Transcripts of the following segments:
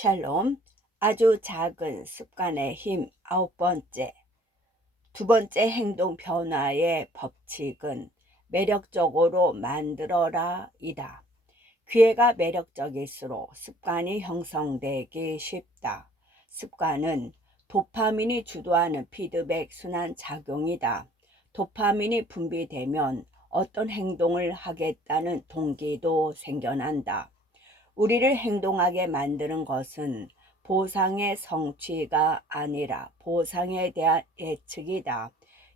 샬롬. 아주 작은 습관의 힘 9번째. 두 번째 행동 변화의 법칙은 매력적으로 만들어라 이다. 기회가 매력적일수록 습관이 형성되기 쉽다. 습관은 도파민이 주도하는 피드백 순환 작용이다. 도파민이 분비되면 어떤 행동을 하겠다는 동기도 생겨난다. 우리를 행동하게 만드는 것은 보상의 성취가 아니라 보상에 대한 예측이다.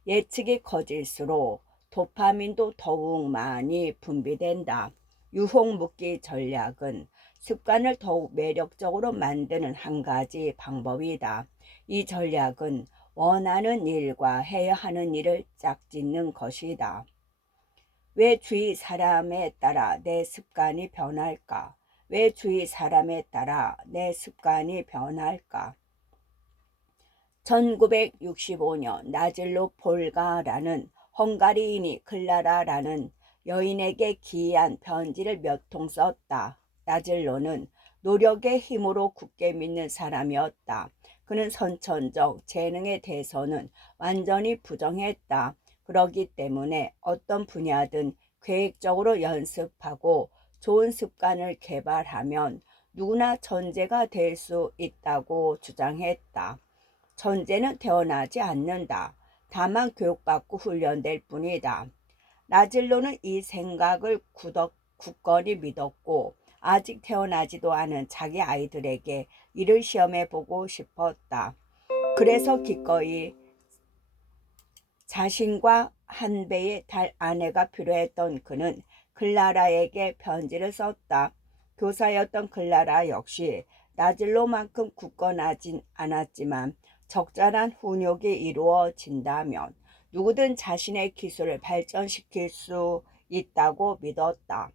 예측이 커질수록 도파민도 더욱 많이 분비된다. 유혹 묶기 전략은 습관을 더욱 매력적으로 만드는 한 가지 방법이다. 이 전략은 원하는 일과 해야 하는 일을 짝짓는 것이다. 왜 주위 사람에 따라 내 습관이 변할까? 왜 주위 사람에 따라 내 습관이 변할까? 1965년 나질로 폴가라는 헝가리인이 클라라라는 여인에게 기이한 편지를 몇 통 썼다. 나질로는 노력의 힘으로 굳게 믿는 사람이었다. 그는 선천적 재능에 대해서는 완전히 부정했다. 그러기 때문에 어떤 분야든 계획적으로 연습하고 좋은 습관을 개발하면 누구나 천재가 될 수 있다고 주장했다. 천재는 태어나지 않는다. 다만 교육받고 훈련될 뿐이다. 나질로는 이 생각을 굳건히 믿었고 아직 태어나지도 않은 자기 아이들에게 이를 시험해보고 싶었다. 그래서 기꺼이 자신과 한 배의 달 아내가 필요했던 그는 클라라에게 편지를 썼다. 교사였던 클라라 역시 나질로만큼 굳건하진 않았지만 적절한 훈육이 이루어진다면 누구든 자신의 기술을 발전시킬 수 있다고 믿었다.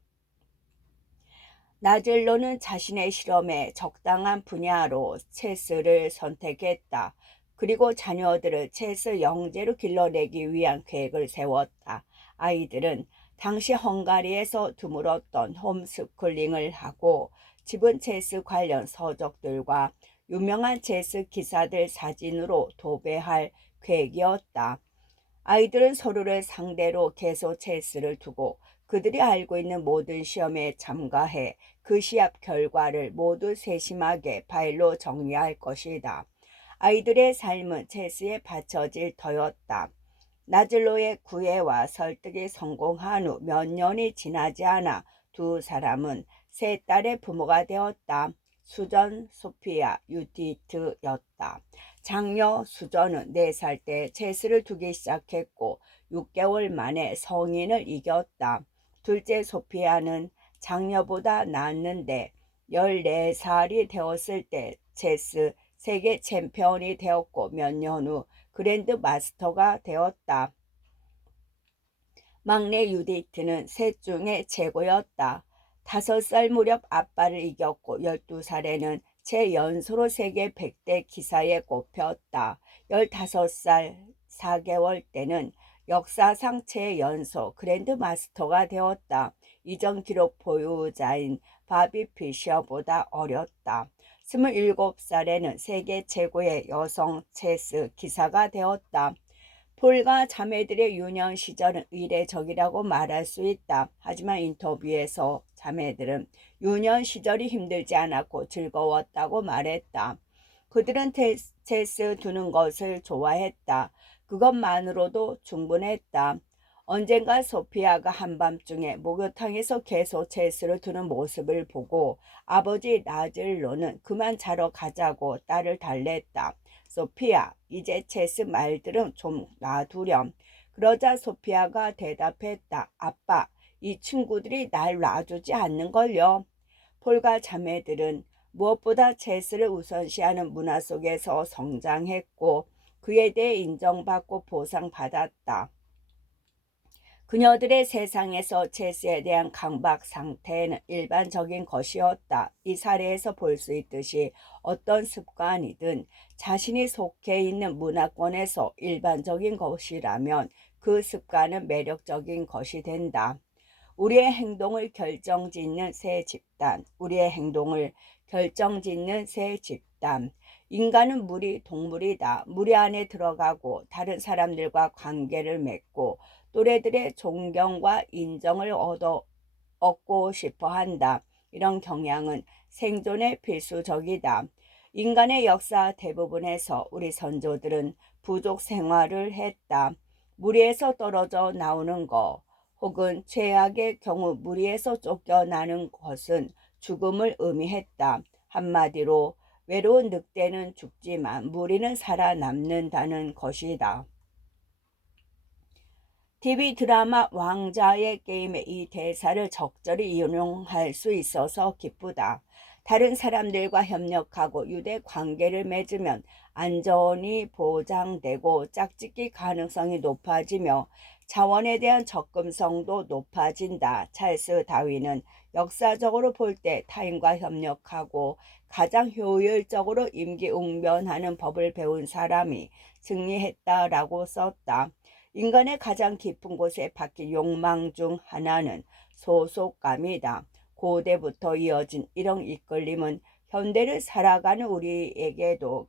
나질로는 자신의 실험에 적당한 분야로 체스를 선택했다. 그리고 자녀들을 체스 영재로 길러내기 위한 계획을 세웠다. 아이들은 당시 헝가리에서 드물었던 홈스쿨링을 하고 집은 체스 관련 서적들과 유명한 체스 기사들 사진으로 도배할 계획이었다. 아이들은 서로를 상대로 개소 체스를 두고 그들이 알고 있는 모든 시험에 참가해 그 시합 결과를 모두 세심하게 파일로 정리할 것이다. 아이들의 삶은 체스에 바쳐질 터였다. 나즐로의 구애와 설득이 성공한 후 몇 년이 지나지 않아 두 사람은 세 딸의 부모가 되었다. 수전, 소피아, 유디트였다. 장녀 수전은 4살 때 체스를 두기 시작했고 6개월 만에 성인을 이겼다. 둘째 소피아는 장녀보다 낫는데 14살이 되었을 때 체스 세계 챔피언이 되었고 몇 년 후 그랜드 마스터가 되었다. 막내 유디트는 셋 중에 최고였다. 5살 무렵 아빠를 이겼고 12살에는 최연소로 세계 100대 기사에 꼽혔다. 15살 4개월 때는 역사상 최연소 그랜드 마스터가 되었다. 이전 기록 보유자인 바비 피셔보다 어렸다. 27살에는 세계 최고의 여성 체스 기사가 되었다. 폴과 자매들의 유년 시절은 이례적이라고 말할 수 있다. 하지만 인터뷰에서 자매들은 유년 시절이 힘들지 않았고 즐거웠다고 말했다. 그들은 체스 두는 것을 좋아했다. 그것만으로도 충분했다. 언젠가 소피아가 한밤중에 목욕탕에서 계속 체스를 두는 모습을 보고 아버지 나즐로는 그만 자러 가자고 딸을 달랬다. 소피아, 이제 체스 말들은 좀 놔두렴. 그러자 소피아가 대답했다. 아빠, 이 친구들이 날 놔주지 않는걸요. 폴과 자매들은 무엇보다 체스를 우선시하는 문화 속에서 성장했고 그에 대해 인정받고 보상받았다. 그녀들의 세상에서 체스에 대한 강박 상태는 일반적인 것이었다. 이 사례에서 볼 수 있듯이 어떤 습관이든 자신이 속해 있는 문화권에서 일반적인 것이라면 그 습관은 매력적인 것이 된다. 우리의 행동을 결정짓는 새 집단, 우리의 행동을 결정짓는 새 집단. 인간은 무리 동물이다. 무리 안에 들어가고 다른 사람들과 관계를 맺고 또래들의 존경과 인정을 얻고 싶어 한다. 이런 경향은 생존에 필수적이다. 인간의 역사 대부분에서 우리 선조들은 부족 생활을 했다. 무리에서 떨어져 나오는 것, 혹은 최악의 경우 무리에서 쫓겨나는 것은 죽음을 의미했다. 한마디로 외로운 늑대는 죽지만 무리는 살아남는다는 것이다. TV 드라마 왕자의 게임의 이 대사를 적절히 인용할 수 있어서 기쁘다. 다른 사람들과 협력하고 유대 관계를 맺으면 안전이 보장되고 짝짓기 가능성이 높아지며 자원에 대한 접근성도 높아진다. 찰스 다윈은 역사적으로 볼 때 타인과 협력하고 가장 효율적으로 임기응변하는 법을 배운 사람이 승리했다라고 썼다. 인간의 가장 깊은 곳에 박힌 욕망 중 하나는 소속감이다. 고대부터 이어진 이런 이끌림은 현대를 살아가는 우리에게도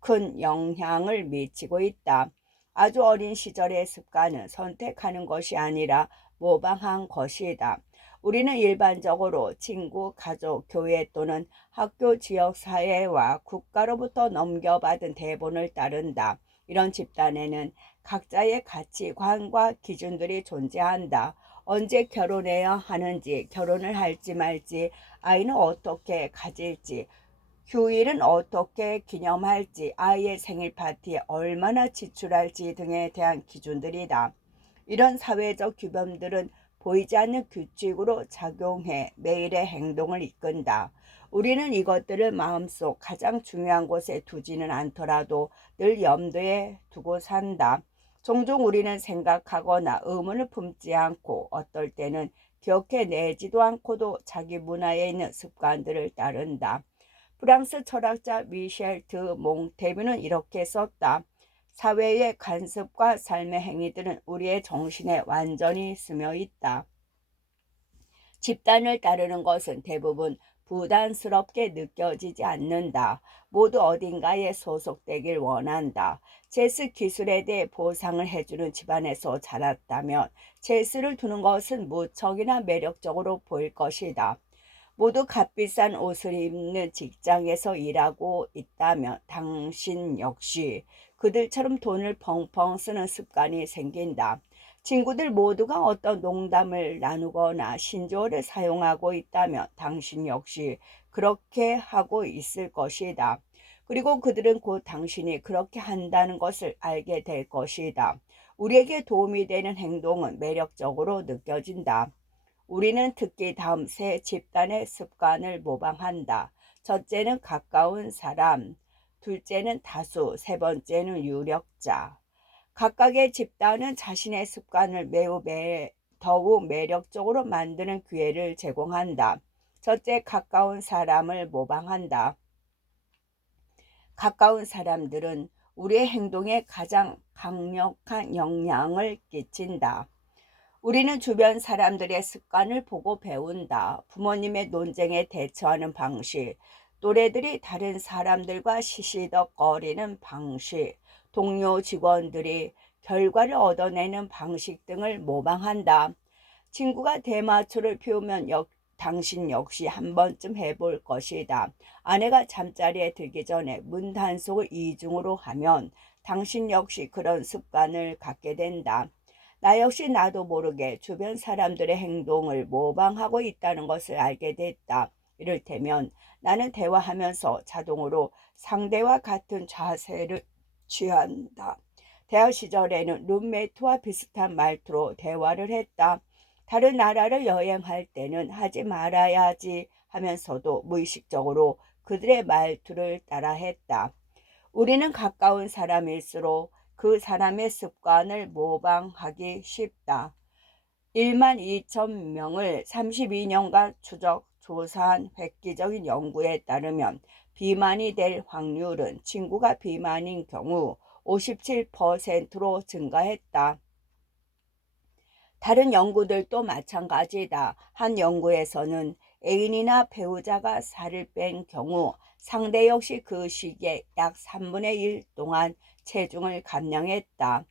큰 영향을 미치고 있다. 아주 어린 시절의 습관은 선택하는 것이 아니라 모방한 것이다. 우리는 일반적으로 친구, 가족, 교회 또는 학교, 지역, 사회와 국가로부터 넘겨받은 대본을 따른다. 이런 집단에는 각자의 가치관과 기준들이 존재한다. 언제 결혼해야 하는지, 결혼을 할지 말지, 아이는 어떻게 가질지, 휴일은 어떻게 기념할지, 아이의 생일 파티에 얼마나 지출할지 등에 대한 기준들이다. 이런 사회적 규범들은 보이지 않는 규칙으로 작용해 매일의 행동을 이끈다. 우리는 이것들을 마음속 가장 중요한 곳에 두지는 않더라도 늘 염두에 두고 산다. 종종 우리는 생각하거나 의문을 품지 않고 어떨 때는 기억해내지도 않고도 자기 문화에 있는 습관들을 따른다. 프랑스 철학자 미셸 드 몽테뷰는 이렇게 썼다. 사회의 관습과 삶의 행위들은 우리의 정신에 완전히 스며 있다. 집단을 따르는 것은 대부분 부담스럽게 느껴지지 않는다. 모두 어딘가에 소속되길 원한다. 체스 기술에 대해 보상을 해주는 집안에서 자랐다면 체스를 두는 것은 무척이나 매력적으로 보일 것이다. 모두 값비싼 옷을 입는 직장에서 일하고 있다면 당신 역시 그들처럼 돈을 펑펑 쓰는 습관이 생긴다. 친구들 모두가 어떤 농담을 나누거나 신조어를 사용하고 있다면 당신 역시 그렇게 하고 있을 것이다. 그리고 그들은 곧 당신이 그렇게 한다는 것을 알게 될 것이다. 우리에게 도움이 되는 행동은 매력적으로 느껴진다. 우리는 특히 다음 세 집단의 습관을 모방한다. 첫째는 가까운 사람, 둘째는 다수, 세 번째는 유력자. 각각의 집단은 자신의 습관을 더욱 매력적으로 만드는 기회를 제공한다. 첫째, 가까운 사람을 모방한다. 가까운 사람들은 우리의 행동에 가장 강력한 영향을 끼친다. 우리는 주변 사람들의 습관을 보고 배운다. 부모님의 논쟁에 대처하는 방식, 또래들이 다른 사람들과 시시덕거리는 방식, 동료 직원들이 결과를 얻어내는 방식 등을 모방한다. 친구가 대마초를 피우면 당신 역시 한 번쯤 해볼 것이다. 아내가 잠자리에 들기 전에 문 단속을 이중으로 하면 당신 역시 그런 습관을 갖게 된다. 나 역시 나도 모르게 주변 사람들의 행동을 모방하고 있다는 것을 알게 됐다. 이를테면 나는 대화하면서 자동으로 상대와 같은 자세를 취한다. 대학 시절에는 룸메이트와 비슷한 말투로 대화를 했다. 다른 나라를 여행할 때는 하지 말아야지 하면서도 무의식적으로 그들의 말투를 따라했다. 우리는 가까운 사람일수록 그 사람의 습관을 모방하기 쉽다. 1만 2천 명을 32년간 추적 조사한 획기적인 연구에 따르면 비만이 될 확률은 친구가 비만인 경우 57%로 증가했다. 다른 연구들도 마찬가지다. 한 연구에서는 애인이나 배우자가 살을 뺀 경우 상대 역시 그 시기에 약 3분의 1 동안 체중을 감량했다.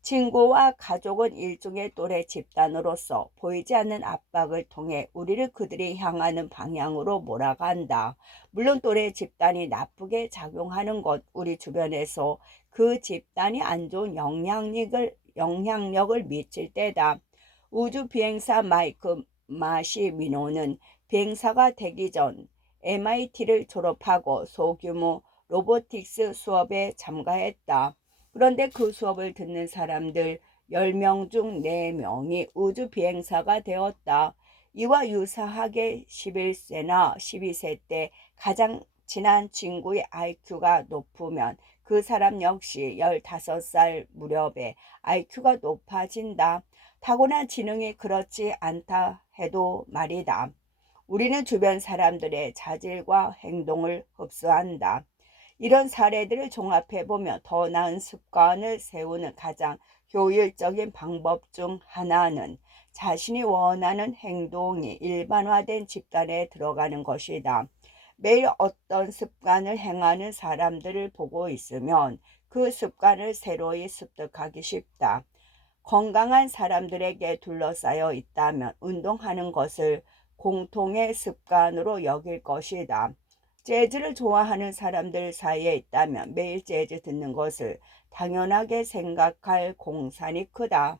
친구와 가족은 일종의 또래 집단으로서 보이지 않는 압박을 통해 우리를 그들이 향하는 방향으로 몰아간다. 물론 또래 집단이 나쁘게 작용하는 것, 우리 주변에서 그 집단이 안 좋은 영향력을 미칠 때다. 우주 비행사 마이크 마시미노는 비행사가 되기 전 MIT를 졸업하고 소규모 로보틱스 수업에 참가했다. 그런데 그 수업을 듣는 사람들 10명 중 4명이 우주 비행사가 되었다. 이와 유사하게 11세나 12세 때 가장 친한 친구의 IQ가 높으면 그 사람 역시 15살 무렵에 IQ가 높아진다. 타고난 지능이 그렇지 않다 해도 말이다. 우리는 주변 사람들의 자질과 행동을 흡수한다. 이런 사례들을 종합해보면 더 나은 습관을 세우는 가장 효율적인 방법 중 하나는 자신이 원하는 행동이 일반화된 집단에 들어가는 것이다. 매일 어떤 습관을 행하는 사람들을 보고 있으면 그 습관을 새로이 습득하기 쉽다. 건강한 사람들에게 둘러싸여 있다면 운동하는 것을 공통의 습관으로 여길 것이다. 재즈를 좋아하는 사람들 사이에 있다면 매일 재즈 듣는 것을 당연하게 생각할 공산이 크다.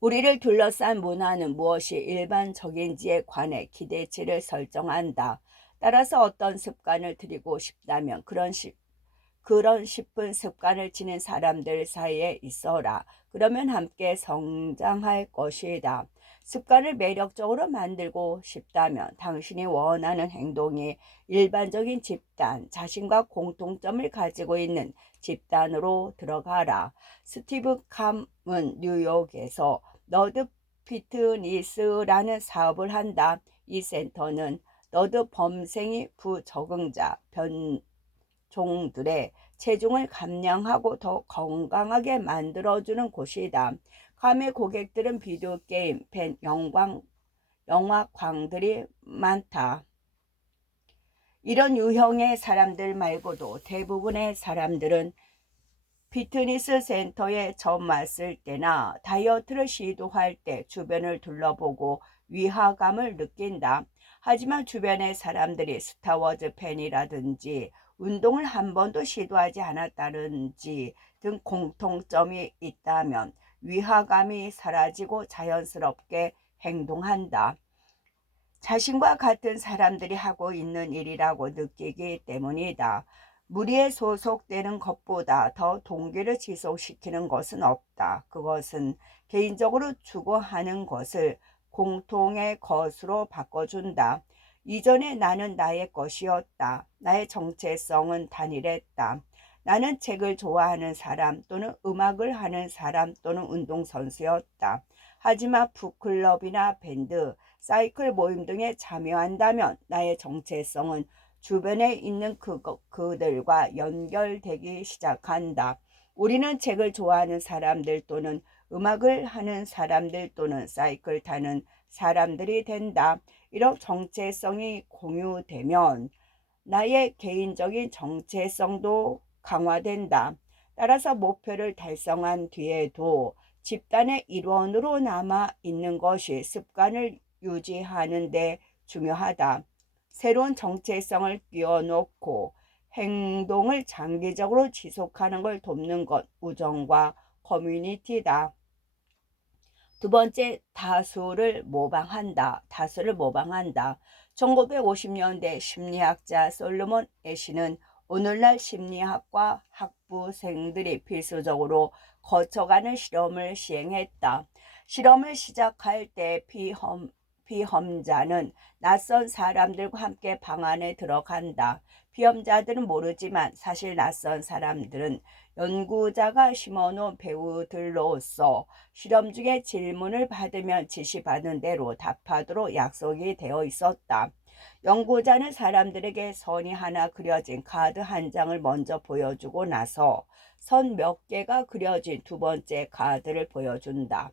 우리를 둘러싼 문화는 무엇이 일반적인지에 관해 기대치를 설정한다. 따라서 어떤 습관을 들이고 싶다면 그런 싶은 습관을 지닌 사람들 사이에 있어라. 그러면 함께 성장할 것이다. 습관을 매력적으로 만들고 싶다면 당신이 원하는 행동이 일반적인 집단, 자신과 공통점을 가지고 있는 집단으로 들어가라. 스티브 캄은 뉴욕에서 너드 피트니스라는 사업을 한다. 이 센터는 너드 범생이 부적응자, 종들의 체중을 감량하고 더 건강하게 만들어주는 곳이다. 감의 고객들은 비디오 게임 팬 영화광들이 많다. 이런 유형의 사람들 말고도 대부분의 사람들은 피트니스 센터에 처음 왔을 때나 다이어트를 시도할 때 주변을 둘러보고 위화감을 느낀다. 하지만 주변의 사람들이 스타워즈 팬이라든지 운동을 한 번도 시도하지 않았다든지 등 공통점이 있다면 위화감이 사라지고 자연스럽게 행동한다. 자신과 같은 사람들이 하고 있는 일이라고 느끼기 때문이다. 무리에 소속되는 것보다 더 동기를 지속시키는 것은 없다. 그것은 개인적으로 추구하는 것을 공통의 것으로 바꿔준다. 이전에 나는 나의 것이었다. 나의 정체성은 단일했다. 나는 책을 좋아하는 사람 또는 음악을 하는 사람 또는 운동선수였다. 하지만 북클럽이나 밴드, 사이클 모임 등에 참여한다면 나의 정체성은 주변에 있는 그들과 연결되기 시작한다. 우리는 책을 좋아하는 사람들 또는 음악을 하는 사람들 또는 사이클 타는 사람들이 된다. 이런 정체성이 공유되면 나의 개인적인 정체성도 강화된다. 따라서 목표를 달성한 뒤에도 집단의 일원으로 남아 있는 것이 습관을 유지하는 데 중요하다. 새로운 정체성을 끼워놓고 행동을 장기적으로 지속하는 걸 돕는 것, 우정과 커뮤니티다. 두 번째, 다수를 모방한다. 1950년대 심리학자 솔로몬 애쉬는 오늘날 심리학과 학부생들이 필수적으로 거쳐가는 실험을 시행했다. 실험을 시작할 때 피험자는 낯선 사람들과 함께 방 안에 들어간다. 피험자들은 모르지만 사실 낯선 사람들은 연구자가 심어놓은 배우들로서 실험 중에 질문을 받으면 지시받은 대로 답하도록 약속이 되어 있었다. 연구자는 사람들에게 선이 하나 그려진 카드 한 장을 먼저 보여주고 나서 선 몇 개가 그려진 두 번째 카드를 보여준다.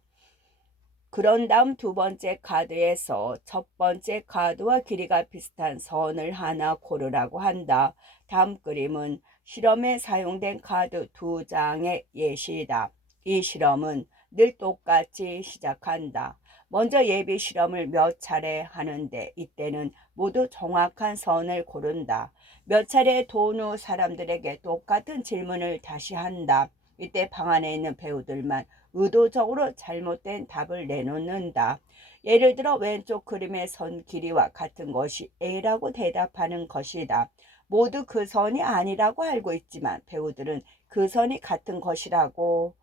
그런 다음 두 번째 카드에서 첫 번째 카드와 길이가 비슷한 선을 하나 고르라고 한다. 다음 그림은 실험에 사용된 카드 두 장의 예시이다. 이 실험은 늘 똑같이 시작한다. 먼저 예비 실험을 몇 차례 하는데 이때는 모두 정확한 선을 고른다. 몇 차례 돈 후 사람들에게 똑같은 질문을 다시 한다. 이때 방 안에 있는 배우들만 의도적으로 잘못된 답을 내놓는다. 예를 들어 왼쪽 그림의 선 길이와 같은 것이 A라고 대답하는 것이다. 모두 그 선이 아니라고 알고 있지만 배우들은 그 선이 같은 것이라고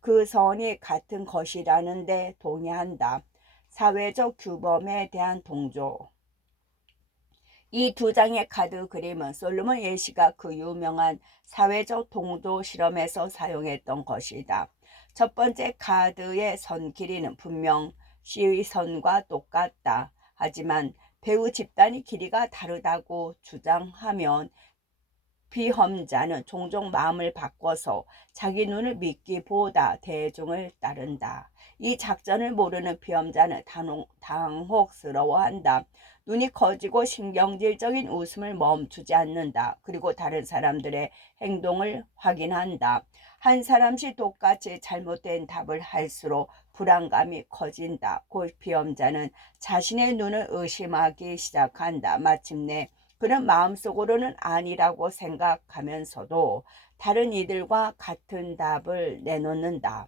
그 선이 같은 것이라는데 동의한다. 사회적 규범에 대한 동조. 이 두 장의 카드 그림은 솔로몬 예시가 그 유명한 사회적 동조 실험에서 사용했던 것이다. 첫 번째 카드의 선 길이는 분명 C의 선과 똑같다. 하지만 배우 집단이 길이가 다르다고 주장하면 비험자는 종종 마음을 바꿔서 자기 눈을 믿기보다 대중을 따른다. 이 작전을 모르는 비험자는 당혹스러워한다. 눈이 커지고 신경질적인 웃음을 멈추지 않는다. 그리고 다른 사람들의 행동을 확인한다. 한 사람씩 똑같이 잘못된 답을 할수록 불안감이 커진다. 곧 비험자는 자신의 눈을 의심하기 시작한다. 마침내 그는 마음속으로는 아니라고 생각하면서도 다른 이들과 같은 답을 내놓는다.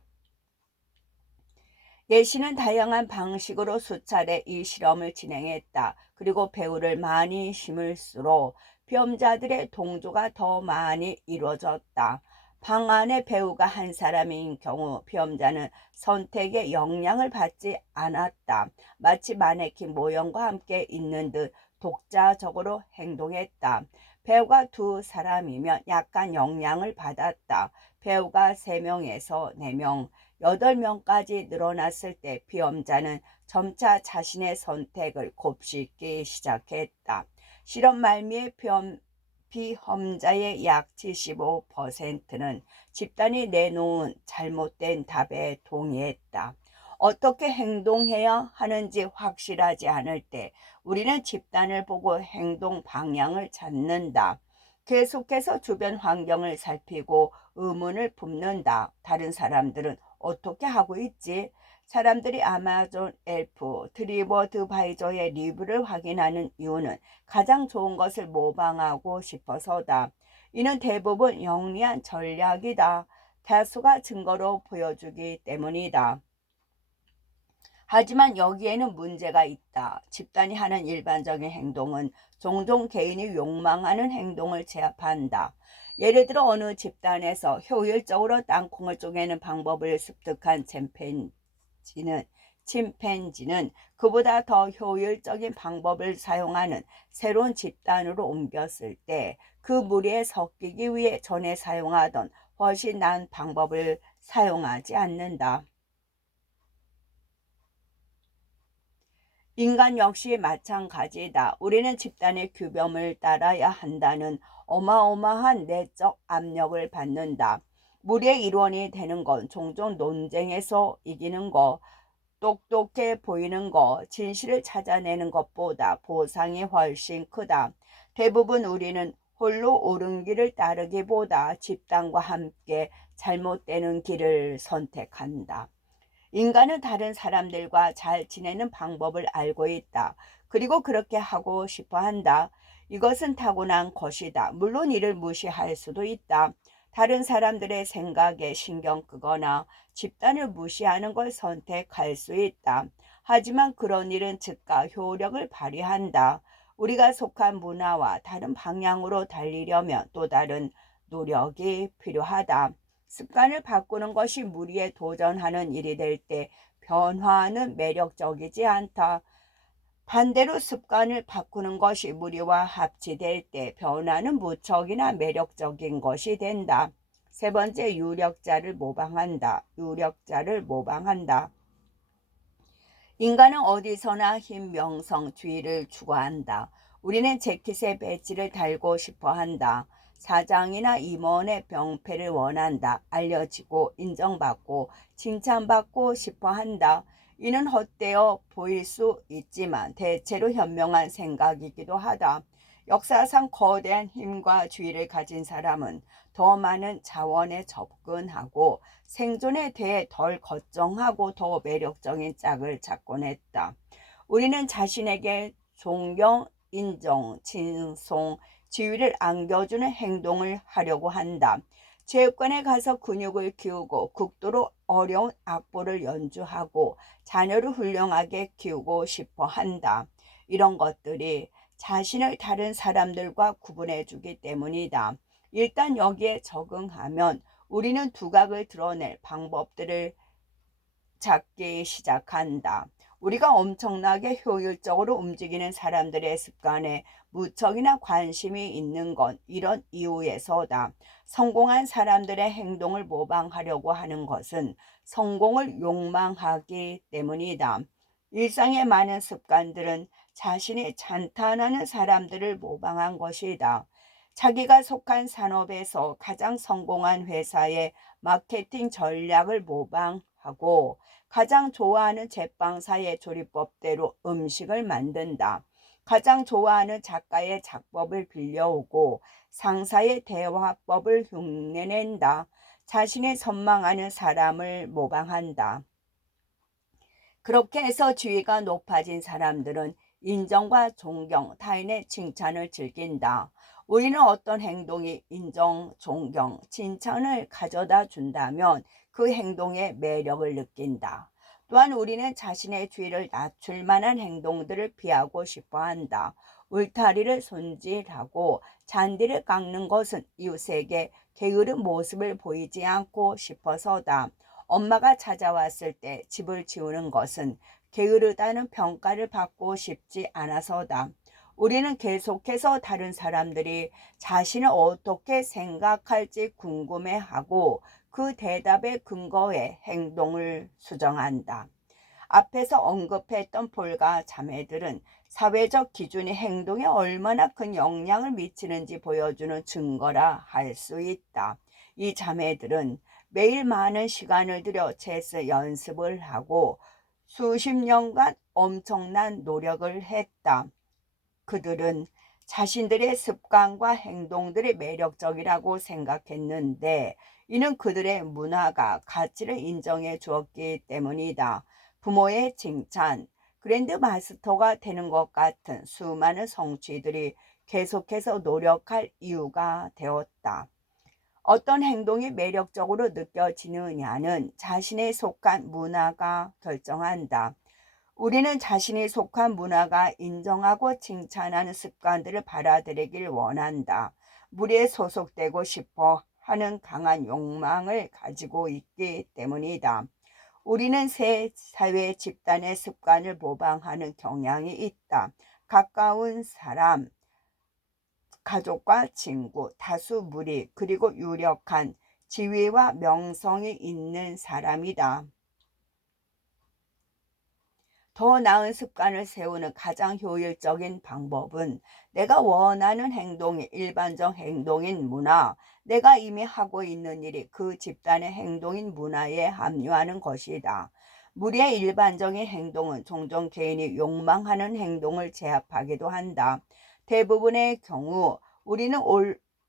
예시는 다양한 방식으로 수차례 이 실험을 진행했다. 그리고 배우를 많이 심을수록 비험자들의 동조가 더 많이 이루어졌다. 방 안에 배우가 한 사람인 경우 비험자는 선택에 영향을 받지 않았다. 마치 마네킹 모형과 함께 있는 듯 독자적으로 행동했다. 배우가 두 사람이면 약간 영향을 받았다. 배우가 3명에서 4명, 8명까지 늘어났을 때 비험자는 점차 자신의 선택을 곱씹기 시작했다. 실험 말미에 비험자의 약 75%는 집단이 내놓은 잘못된 답에 동의했다. 어떻게 행동해야 하는지 확실하지 않을 때 우리는 집단을 보고 행동 방향을 찾는다. 계속해서 주변 환경을 살피고 의문을 품는다. 다른 사람들은 어떻게 하고 있지? 사람들이 아마존 엘프 트리버드바이저의 리뷰를 확인하는 이유는 가장 좋은 것을 모방하고 싶어서다. 이는 대부분 영리한 전략이다. 다수가 증거로 보여주기 때문이다. 하지만 여기에는 문제가 있다. 집단이 하는 일반적인 행동은 종종 개인이 욕망하는 행동을 제압한다. 예를 들어 어느 집단에서 효율적으로 땅콩을 쪼개는 방법을 습득한 침팬지는 그보다 더 효율적인 방법을 사용하는 새로운 집단으로 옮겼을 때 그 무리에 섞이기 위해 전에 사용하던 훨씬 나은 방법을 사용하지 않는다. 인간 역시 마찬가지다. 우리는 집단의 규범을 따라야 한다는 어마어마한 내적 압력을 받는다. 무리의 일원이 되는 건 종종 논쟁에서 이기는 거, 똑똑해 보이는 거, 진실을 찾아내는 것보다 보상이 훨씬 크다. 대부분 우리는 홀로 옳은 길을 따르기보다 집단과 함께 잘못되는 길을 선택한다. 인간은 다른 사람들과 잘 지내는 방법을 알고 있다. 그리고 그렇게 하고 싶어 한다. 이것은 타고난 것이다. 물론 이를 무시할 수도 있다. 다른 사람들의 생각에 신경 끄거나 집단을 무시하는 걸 선택할 수 있다. 하지만 그런 일은 즉각 효력을 발휘한다. 우리가 속한 문화와 다른 방향으로 달리려면 또 다른 노력이 필요하다. 습관을 바꾸는 것이 무리에 도전하는 일이 될 때 변화는 매력적이지 않다. 반대로 습관을 바꾸는 것이 무리와 합치될 때 변화는 무척이나 매력적인 것이 된다. 세 번째, 유력자를 모방한다. 유력자를 모방한다. 인간은 어디서나 힘, 명성, 주의를 추구한다. 우리는 재킷에 배지를 달고 싶어 한다. 사장이나 임원의 병폐를 원한다. 알려지고 인정받고 칭찬받고 싶어 한다. 이는 헛되어 보일 수 있지만 대체로 현명한 생각이기도 하다. 역사상 거대한 힘과 주의를 가진 사람은 더 많은 자원에 접근하고 생존에 대해 덜 걱정하고 더 매력적인 짝을 찾곤 했다. 우리는 자신에게 존경, 인정, 칭송, 지위를 안겨주는 행동을 하려고 한다. 체육관에 가서 근육을 키우고 국도로 어려운 악보를 연주하고 자녀를 훌륭하게 키우고 싶어 한다. 이런 것들이 자신을 다른 사람들과 구분해 주기 때문이다. 일단 여기에 적응하면 우리는 두각을 드러낼 방법들을 찾기 시작한다. 우리가 엄청나게 효율적으로 움직이는 사람들의 습관에 무척이나 관심이 있는 건 이런 이유에서다. 성공한 사람들의 행동을 모방하려고 하는 것은 성공을 욕망하기 때문이다. 일상의 많은 습관들은 자신이 찬탄하는 사람들을 모방한 것이다. 자기가 속한 산업에서 가장 성공한 회사의 마케팅 전략을 모방하고 가장 좋아하는 제빵사의 조리법대로 음식을 만든다. 가장 좋아하는 작가의 작법을 빌려오고 상사의 대화법을 흉내낸다. 자신이 선망하는 사람을 모방한다. 그렇게 해서 지위가 높아진 사람들은 인정과 존경, 타인의 칭찬을 즐긴다. 우리는 어떤 행동이 인정, 존경, 칭찬을 가져다 준다면 그 행동의 매력을 느낀다. 또한 우리는 자신의 뒤를 낮출 만한 행동들을 피하고 싶어 한다. 울타리를 손질하고 잔디를 깎는 것은 이웃에게 게으른 모습을 보이지 않고 싶어서다. 엄마가 찾아왔을 때 집을 치우는 것은 게으르다는 평가를 받고 싶지 않아서다. 우리는 계속해서 다른 사람들이 자신을 어떻게 생각할지 궁금해하고 그 대답에 근거해 행동을 수정한다. 앞에서 언급했던 폴과 자매들은 사회적 기준이 행동에 얼마나 큰 영향을 미치는지 보여주는 증거라 할 수 있다. 이 자매들은 매일 많은 시간을 들여 체스 연습을 하고 수십 년간 엄청난 노력을 했다. 그들은 자신들의 습관과 행동들이 매력적이라고 생각했는데 이는 그들의 문화가 가치를 인정해 주었기 때문이다. 부모의 칭찬, 그랜드 마스터가 되는 것 같은 수많은 성취들이 계속해서 노력할 이유가 되었다. 어떤 행동이 매력적으로 느껴지느냐는 자신에 속한 문화가 결정한다. 우리는 자신이 속한 문화가 인정하고 칭찬하는 습관들을 받아들이길 원한다. 무리에 소속되고 싶어 하는 강한 욕망을 가지고 있기 때문이다. 우리는 새 사회 집단의 습관을 모방하는 경향이 있다. 가까운 사람, 가족과 친구, 다수 무리, 그리고 유력한 지위와 명성이 있는 사람이다. 더 나은 습관을 세우는 가장 효율적인 방법은 내가 원하는 행동이 일반적 행동인 문화, 내가 이미 하고 있는 일이 그 집단의 행동인 문화에 합류하는 것이다. 무리의 일반적인 행동은 종종 개인이 욕망하는 행동을 제압하기도 한다. 대부분의 경우 우리는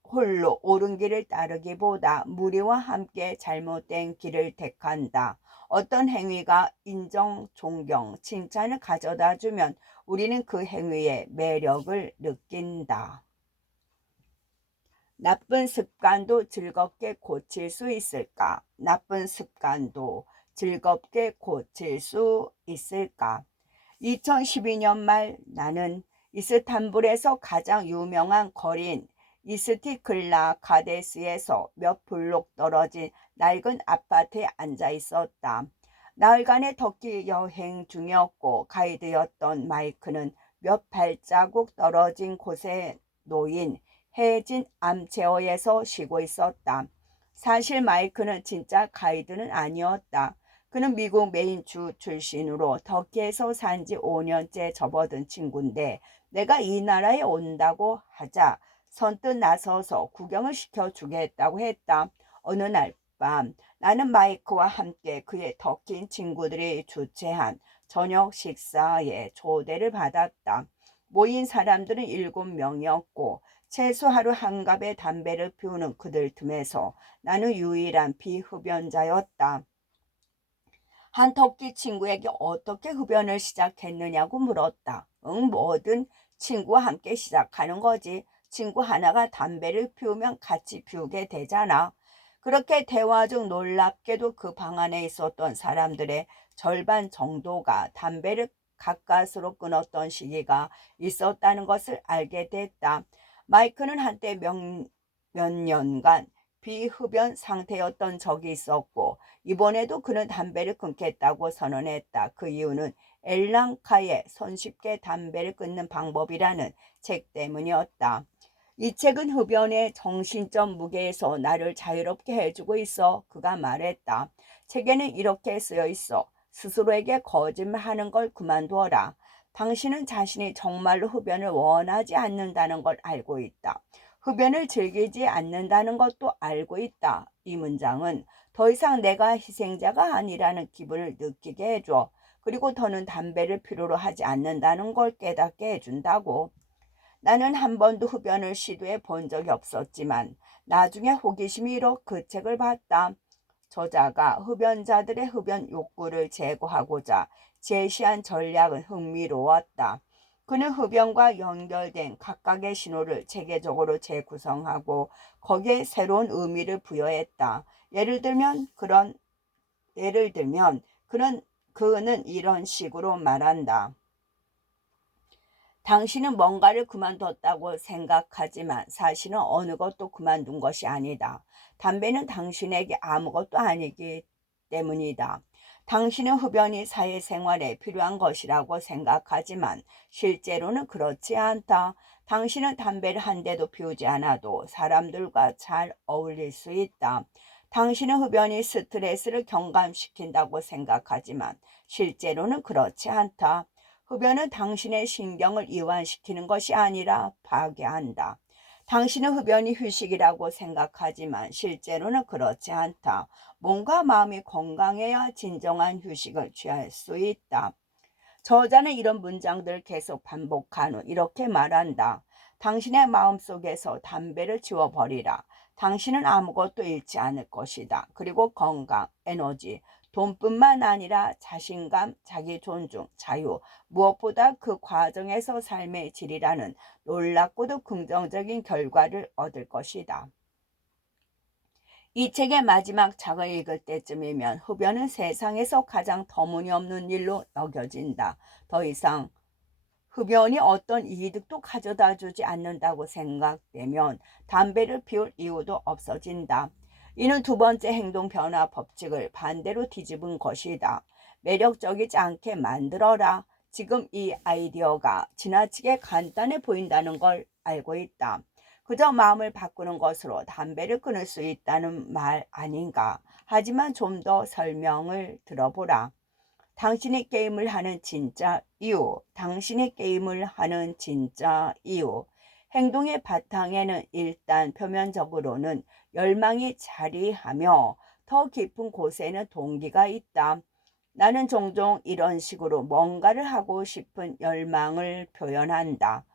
홀로 옳은 길을 따르기보다 무리와 함께 잘못된 길을 택한다. 어떤 행위가 인정, 존경, 칭찬을 가져다 주면 우리는 그 행위의 매력을 느낀다. 나쁜 습관도 즐겁게 고칠 수 있을까? 나쁜 습관도 즐겁게 고칠 수 있을까? 2012년 말 나는 이스탄불에서 가장 유명한 거리인 이스티클라 가데스에서 몇 블록 떨어진 낡은 아파트에 앉아 있었다. 나흘간의 터키 여행 중이었고 가이드였던 마이크는 몇 발자국 떨어진 곳에 놓인 해진 암체어에서 쉬고 있었다. 사실 마이크는 진짜 가이드는 아니었다. 그는 미국 메인주 출신으로 터키에서 산지 5년째 접어든 친구인데 내가 이 나라에 온다고 하자 선뜻 나서서 구경을 시켜주겠다고 했다. 어느 날 밤 나는 마이크와 함께 그의 더 긴 친구들이 주최한 저녁 식사에 초대를 받았다. 모인 사람들은 7명이었고 최소 하루 한갑에 담배를 피우는 그들 틈에서 나는 유일한 비흡연자였다. 한 터키 친구에게 어떻게 흡연을 시작했느냐고 물었다. 응, 뭐든 친구와 함께 시작하는 거지. 친구 하나가 담배를 피우면 같이 피우게 되잖아. 그렇게 대화 중 놀랍게도 그 방 안에 있었던 사람들의 절반 정도가 담배를 가까스로 끊었던 시기가 있었다는 것을 알게 됐다. 마이크는 한때 몇 년간 비흡연 상태였던 적이 있었고 이번에도 그는 담배를 끊겠다고 선언했다. 그 이유는 엘랑카의 손쉽게 담배를 끊는 방법이라는 책 때문이었다. 이 책은 흡연의 정신적 무게에서 나를 자유롭게 해주고 있어. 그가 말했다. 책에는 이렇게 쓰여 있어. 스스로에게 거짓말하는 걸 그만두어라. 당신은 자신이 정말로 흡연을 원하지 않는다는 걸 알고 있다. 흡연을 즐기지 않는다는 것도 알고 있다. 이 문장은 더 이상 내가 희생자가 아니라는 기분을 느끼게 해줘. 그리고 더는 담배를 필요로 하지 않는다는 걸 깨닫게 해준다고. 나는 한 번도 흡연을 시도해 본 적이 없었지만 나중에 호기심이 일어 그 책을 봤다. 저자가 흡연자들의 흡연 욕구를 제거하고자 제시한 전략은 흥미로웠다. 그는 흡연과 연결된 각각의 신호를 체계적으로 재구성하고 거기에 새로운 의미를 부여했다. 예를 들면 그는 이런 식으로 말한다. 당신은 뭔가를 그만뒀다고 생각하지만 사실은 어느 것도 그만둔 것이 아니다. 담배는 당신에게 아무것도 아니기 때문이다. 당신은 흡연이 사회생활에 필요한 것이라고 생각하지만 실제로는 그렇지 않다. 당신은 담배를 한 대도 피우지 않아도 사람들과 잘 어울릴 수 있다. 당신은 흡연이 스트레스를 경감시킨다고 생각하지만 실제로는 그렇지 않다. 흡연은 당신의 신경을 이완시키는 것이 아니라 파괴한다. 당신은 흡연이 휴식이라고 생각하지만 실제로는 그렇지 않다. 몸과 마음이 건강해야 진정한 휴식을 취할 수 있다. 저자는 이런 문장들을 계속 반복한 후 이렇게 말한다. 당신의 마음속에서 담배를 지워버리라. 당신은 아무것도 잃지 않을 것이다. 그리고 건강, 에너지, 돈뿐만 아니라 자신감, 자기 존중, 자유, 무엇보다 그 과정에서 삶의 질이라는 놀랍고도 긍정적인 결과를 얻을 것이다. 이 책의 마지막 장을 읽을 때쯤이면 흡연은 세상에서 가장 터무니없는 일로 여겨진다. 더 이상 흡연이 어떤 이득도 가져다 주지 않는다고 생각되면 담배를 피울 이유도 없어진다. 이는 두 번째 행동 변화 법칙을 반대로 뒤집은 것이다. 매력적이지 않게 만들어라. 지금 이 아이디어가 지나치게 간단해 보인다는 걸 알고 있다. 그저 마음을 바꾸는 것으로 담배를 끊을 수 있다는 말 아닌가. 하지만 좀 더 설명을 들어보라. 당신이 게임을 하는 진짜 이유, 당신이 게임을 하는 진짜 이유. 행동의 바탕에는 일단 표면적으로는 열망이 자리하며 더 깊은 곳에는 동기가 있다. 나는 종종 이런 식으로 뭔가를 하고 싶은 열망을 표현한다.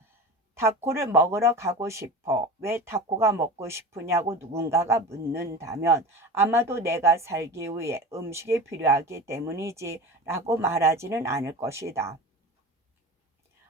타코를 먹으러 가고 싶어. 왜 타코가 먹고 싶으냐고 누군가가 묻는다면 아마도 내가 살기 위해 음식이 필요하기 때문이지 라고 말하지는 않을 것이다.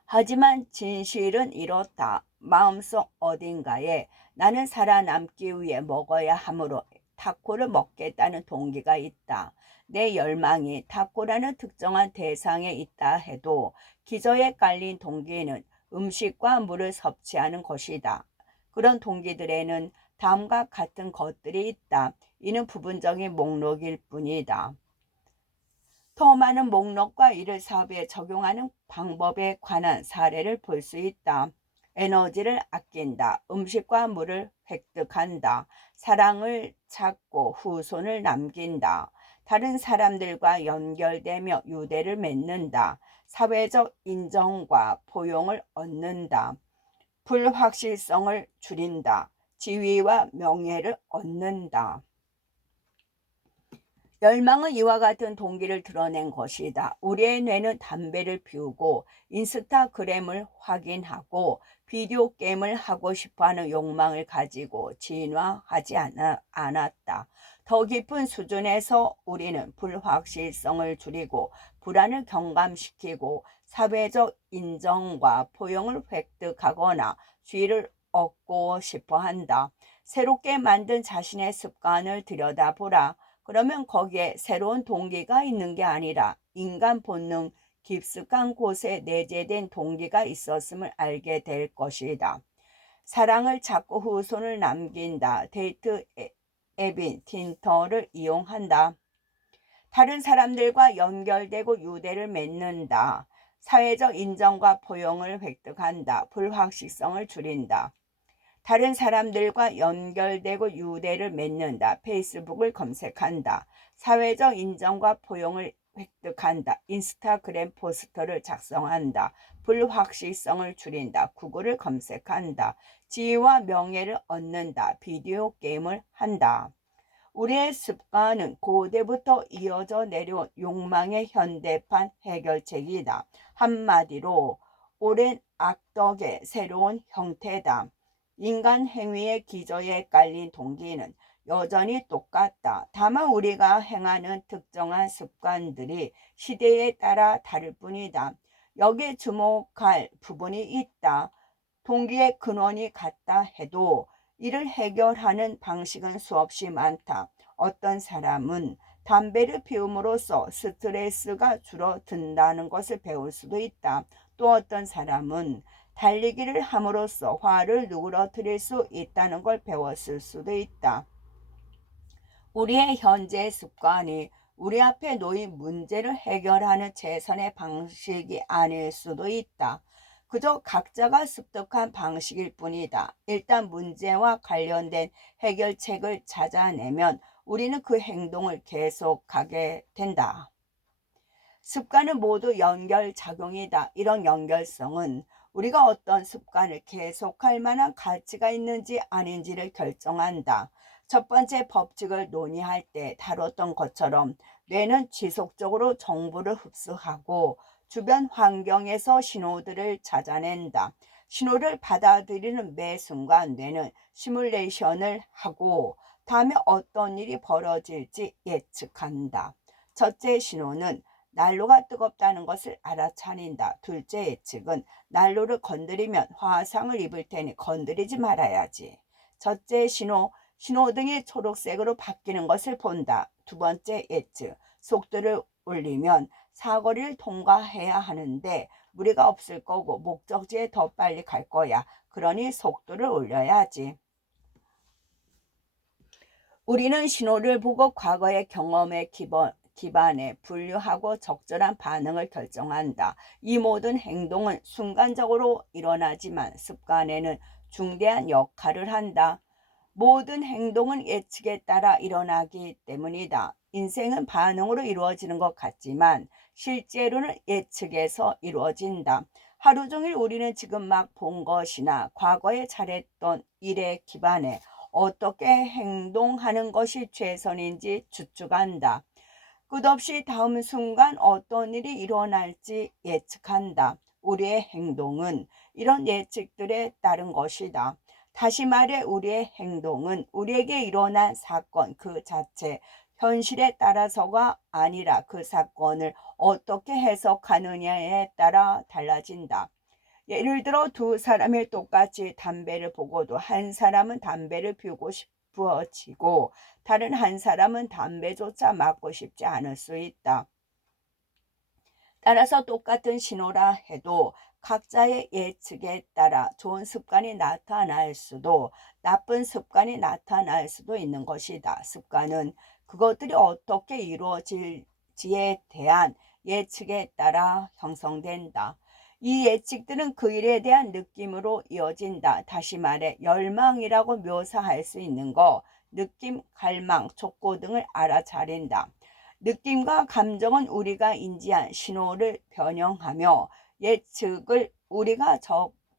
하지만 진실은 이렇다. 마음속 어딘가에 나는 살아남기 위해 먹어야 하므로 타코를 먹겠다는 동기가 있다. 내 열망이 타코라는 특정한 대상에 있다 해도 기저에 깔린 동기는 음식과 물을 섭취하는 것이다. 그런 동기들에는 다음과 같은 것들이 있다. 이는 부분적인 목록일 뿐이다. 더 많은 목록과 이를 사업에 적용하는 방법에 관한 사례를 볼 수 있다. 에너지를 아낀다. 음식과 물을 획득한다. 사랑을 찾고 후손을 남긴다. 다른 사람들과 연결되며 유대를 맺는다. 사회적 인정과 포용을 얻는다. 불확실성을 줄인다. 지위와 명예를 얻는다. 열망은 이와 같은 동기를 드러낸 것이다. 우리의 뇌는 담배를 피우고 인스타그램을 확인하고 비디오 게임을 하고 싶어하는 욕망을 가지고 진화하지 않았다. 더 깊은 수준에서 우리는 불확실성을 줄이고 불안을 경감시키고 사회적 인정과 포용을 획득하거나 지위를 얻고 싶어 한다. 새롭게 만든 자신의 습관을 들여다보라. 그러면 거기에 새로운 동기가 있는 게 아니라 인간 본능 깊숙한 곳에 내재된 동기가 있었음을 알게 될 것이다. 사랑을 찾고 후손을 남긴다. 데이트 앱인 틴터를 이용한다. 다른 사람들과 연결되고 유대를 맺는다. 사회적 인정과 포용을 획득한다. 불확실성을 줄인다. 다른 사람들과 연결되고 유대를 맺는다. 페이스북을 검색한다. 사회적 인정과 포용을 획득한다. 인스타그램 포스터를 작성한다. 불확실성을 줄인다. 구글을 검색한다. 지위와 명예를 얻는다. 비디오 게임을 한다. 우리의 습관은 고대부터 이어져 내려온 욕망의 현대판 해결책이다. 한마디로 오랜 악덕의 새로운 형태다. 인간 행위의 기저에 깔린 동기는 여전히 똑같다. 다만 우리가 행하는 특정한 습관들이 시대에 따라 다를 뿐이다. 여기에 주목할 부분이 있다. 동기의 근원이 같다 해도 이를 해결하는 방식은 수없이 많다. 어떤 사람은 담배를 피움으로써 스트레스가 줄어든다는 것을 배울 수도 있다. 또 어떤 사람은 달리기를 함으로써 화를 누그러뜨릴 수 있다는 걸 배웠을 수도 있다. 우리의 현재 습관이 우리 앞에 놓인 문제를 해결하는 최선의 방식이 아닐 수도 있다. 그저 각자가 습득한 방식일 뿐이다. 일단 문제와 관련된 해결책을 찾아내면 우리는 그 행동을 계속하게 된다. 습관은 모두 연결작용이다. 이런 연결성은 우리가 어떤 습관을 계속할 만한 가치가 있는지 아닌지를 결정한다. 첫 번째 법칙을 논의할 때 다뤘던 것처럼 뇌는 지속적으로 정보를 흡수하고 주변 환경에서 신호들을 찾아낸다. 신호를 받아들이는 매 순간 뇌는 시뮬레이션을 하고 다음에 어떤 일이 벌어질지 예측한다. 첫째 신호는 난로가 뜨겁다는 것을 알아차린다. 둘째 예측은 난로를 건드리면 화상을 입을 테니 건드리지 말아야지. 첫째 신호등이 초록색으로 바뀌는 것을 본다. 두 번째 예측, 속도를 올리면 사거리를 통과해야 하는데 무리가 없을 거고 목적지에 더 빨리 갈 거야. 그러니 속도를 올려야지. 우리는 신호를 보고 과거의 경험에 기반해 분류하고 적절한 반응을 결정한다. 이 모든 행동은 순간적으로 일어나지만 습관에는 중대한 역할을 한다. 모든 행동은 예측에 따라 일어나기 때문이다. 인생은 반응으로 이루어지는 것 같지만 실제로는 예측에서 이루어진다. 하루 종일 우리는 지금 막 본 것이나 과거에 잘했던 일에 기반해 어떻게 행동하는 것이 최선인지 추측한다. 끝없이 다음 순간 어떤 일이 일어날지 예측한다. 우리의 행동은 이런 예측들에 따른 것이다. 다시 말해 우리의 행동은 우리에게 일어난 사건 그 자체, 현실에 따라서가 아니라 그 사건을 어떻게 해석하느냐에 따라 달라진다. 예를 들어 두 사람이 똑같이 담배를 보고도 한 사람은 담배를 피우고 싶어지고 다른 한 사람은 담배조차 맞고 싶지 않을 수 있다. 따라서 똑같은 신호라 해도 각자의 예측에 따라 좋은 습관이 나타날 수도 나쁜 습관이 나타날 수도 있는 것이다. 습관은 그것들이 어떻게 이루어질지에 대한 예측에 따라 형성된다. 이 예측들은 그 일에 대한 느낌으로 이어진다. 다시 말해 열망이라고 묘사할 수 있는 거, 느낌, 갈망, 촉구 등을 알아차린다. 느낌과 감정은 우리가 인지한 신호를 변형하며 예측을 우리가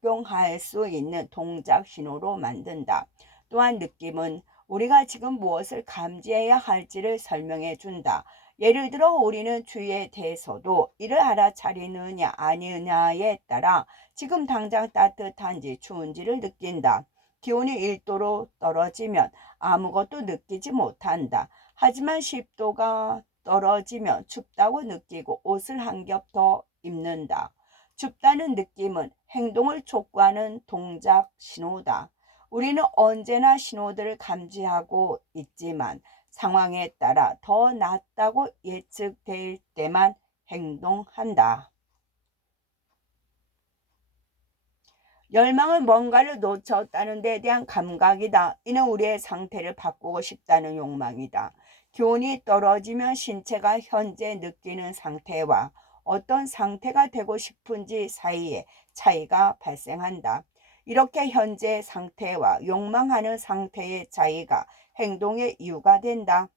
적용할 수 있는 동작 신호로 만든다. 또한 느낌은 우리가 지금 무엇을 감지해야 할지를 설명해 준다. 예를 들어 우리는 주위에 대해서도 이를 알아차리느냐 아니느냐에 따라 지금 당장 따뜻한지 추운지를 느낀다. 기온이 1도로 떨어지면 아무것도 느끼지 못한다. 하지만 10도가 떨어지면 춥다고 느끼고 옷을 한 겹 더 입는다. 춥다는 느낌은 행동을 촉구하는 동작 신호다. 우리는 언제나 신호들을 감지하고 있지만 상황에 따라 더 낫다고 예측될 때만 행동한다. 열망은 뭔가를 놓쳤다는 데 대한 감각이다. 이는 우리의 상태를 바꾸고 싶다는 욕망이다. 기온이 떨어지면 신체가 현재 느끼는 상태와 어떤 상태가 되고 싶은지 사이에 차이가 발생한다. 이렇게 현재 상태와 욕망하는 상태의 차이가 행동의 이유가 된다.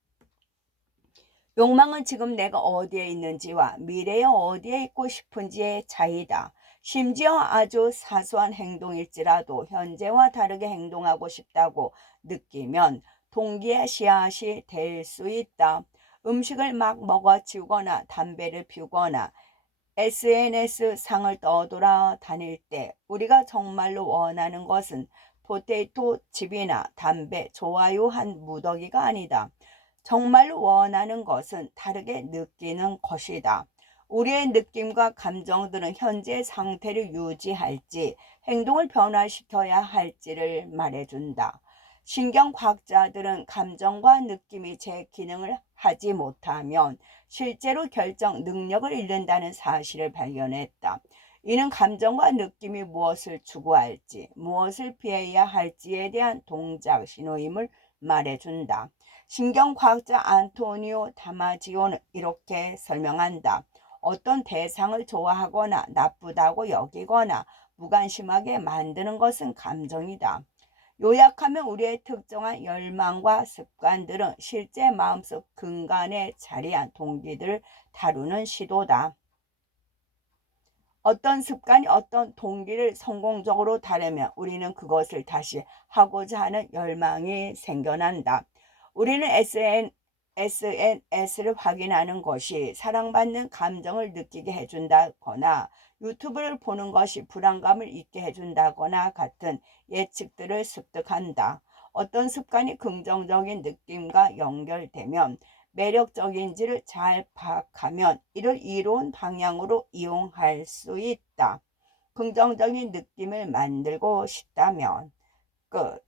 욕망은 지금 내가 어디에 있는지와 미래에 어디에 있고 싶은지의 차이다. 심지어 아주 사소한 행동일지라도 현재와 다르게 행동하고 싶다고 느끼면 동기의 씨앗이 될 수 있다. 음식을 막 먹어치우거나 담배를 피우거나 SNS 상을 떠돌아 다닐 때 우리가 정말로 원하는 것은 포테이토 칩이나 담배, 좋아요 한 무더기가 아니다. 정말로 원하는 것은 다르게 느끼는 것이다. 우리의 느낌과 감정들은 현재 상태를 유지할지 행동을 변화시켜야 할지를 말해준다. 신경과학자들은 감정과 느낌이 제 기능을 하지 못하면 실제로 결정 능력을 잃는다는 사실을 발견했다. 이는 감정과 느낌이 무엇을 추구할지, 무엇을 피해야 할지에 대한 동작 신호임을 말해준다. 신경과학자 안토니오 다마지오는 이렇게 설명한다. 어떤 대상을 좋아하거나 나쁘다고 여기거나 무관심하게 만드는 것은 감정이다. 요약하면 우리의 특정한 열망과 습관들은 실제 마음속 근간에 자리한 동기들을 다루는 시도다. 어떤 습관이 어떤 동기를 성공적으로 다루면 우리는 그것을 다시 하고자 하는 열망이 생겨난다. 우리는 SNS를 확인하는 것이 사랑받는 감정을 느끼게 해준다거나 유튜브를 보는 것이 불안감을 잊게 해준다거나 같은 예측들을 습득한다. 어떤 습관이 긍정적인 느낌과 연결되면 매력적인지를 잘 파악하면 이를 이로운 방향으로 이용할 수 있다. 긍정적인 느낌을 만들고 싶다면 끝.